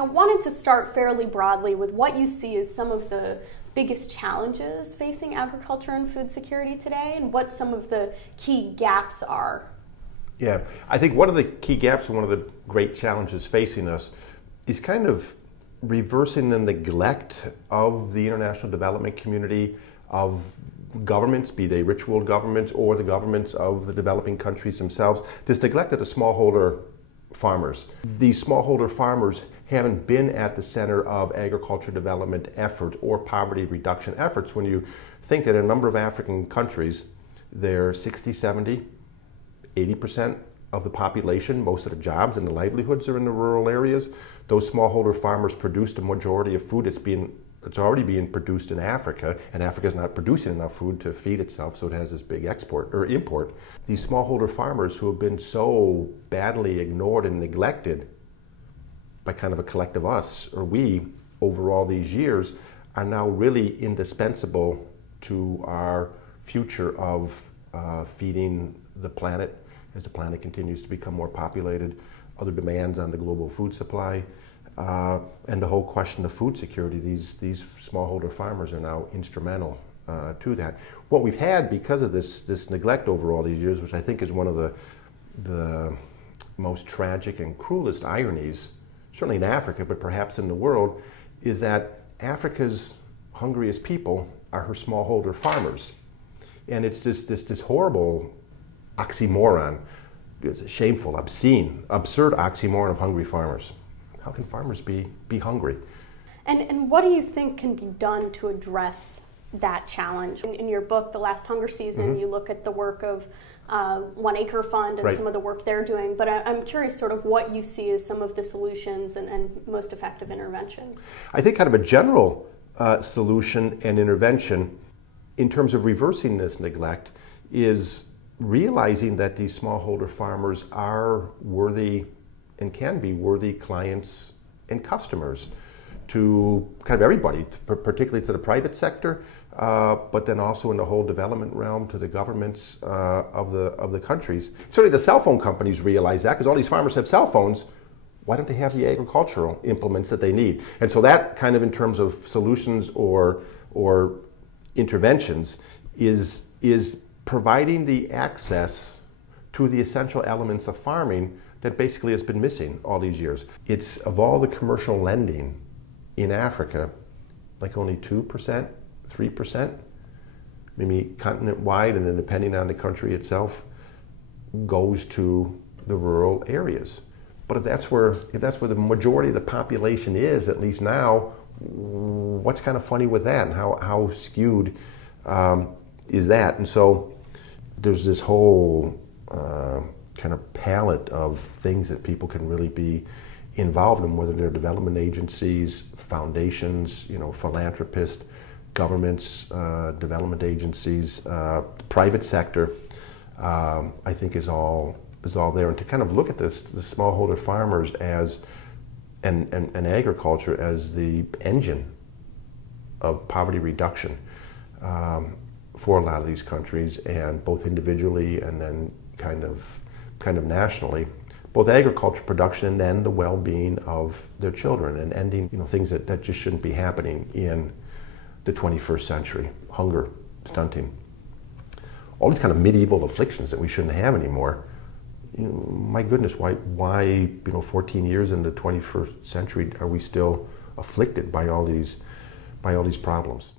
wanted to start fairly broadly with what you see as some of the biggest challenges facing agriculture and food security today, and what some of the key gaps are. Yeah, I think one of the key gaps and one of the great challenges facing us is kind of reversing the neglect of the international development community, of governments, be they rich world governments or the governments of the developing countries themselves, this neglect of the smallholder farmers. These smallholder farmers haven't been at the center of agriculture development efforts or poverty reduction efforts. When you think that in a number of African countries, they're 60, 70, 80% of the population, most of the jobs and the livelihoods are in the rural areas. Those smallholder farmers produce the majority of food it's already being produced in Africa, and Africa's not producing enough food to feed itself, so it has this big export or import. These smallholder farmers who have been so badly ignored and neglected by kind of a collective us, or we, over all these years, are now really indispensable to our future of feeding the planet as the planet continues to become more populated, other demands on the global food supply, and the whole question of food security. These smallholder farmers are now instrumental to that. What we've had because of this neglect over all these years, which I think is one of the most tragic and cruelest ironies, certainly in Africa, but perhaps in the world, is that Africa's hungriest people are her smallholder farmers. And it's this horrible oxymoron, shameful, obscene, absurd oxymoron of hungry farmers. How can farmers be hungry? And what do you think can be done to address that challenge? In your book, The Last Hunger Season, you look at the work of One Acre Fund and some of the work they're doing, but I'm curious sort of what you see as some of the solutions and most effective interventions. I think kind of a general solution and intervention in terms of reversing this neglect is realizing that these smallholder farmers are worthy and can be worthy clients and customers to kind of everybody, particularly to the private sector, but then also in the whole development realm to the governments of the countries. Certainly the cell phone companies realize that, because all these farmers have cell phones. Why don't they have the agricultural implements that they need? And so that kind of, in terms of solutions or interventions, is providing the access to the essential elements of farming that basically has been missing all these years. It's, of all the commercial lending in Africa, like only 2%, 3%, maybe continent-wide, and then depending on the country itself, goes to the rural areas. But if that's where the majority of the population is, at least now, what's kind of funny with that, and how skewed is that? And so there's this whole kind of palette of things that people can really be involved in, whether they're development agencies, foundations, philanthropists, governments, development agencies, private sector, I think is all there. And to kind of look at the smallholder farmers as and agriculture as the engine of poverty reduction for a lot of these countries, and both individually and then kind of nationally, both agriculture production and then the well-being of their children, and ending things that just shouldn't be happening in the 21st century. Hunger, stunting, all these kind of medieval afflictions that we shouldn't have anymore. My goodness, why 14 years in the 21st century are we still afflicted by all these problems?